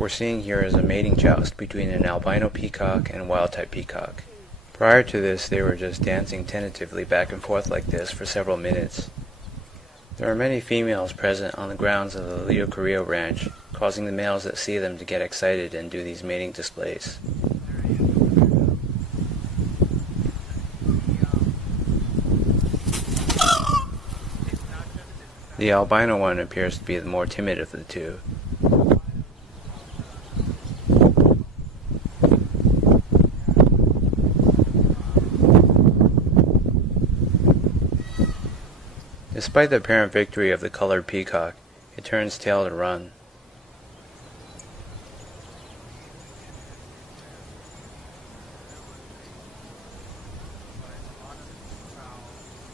What we're seeing here is a mating joust between an albino peacock and a wild-type peacock. Prior to this, they were just dancing tentatively back and forth like this for several minutes. There are many females present on the grounds of the Leo Carrillo Ranch, causing the males that see them to get excited and do these mating displays. The albino one appears to be the more timid of the two. Despite the apparent victory of the colored peacock, it turns tail to run.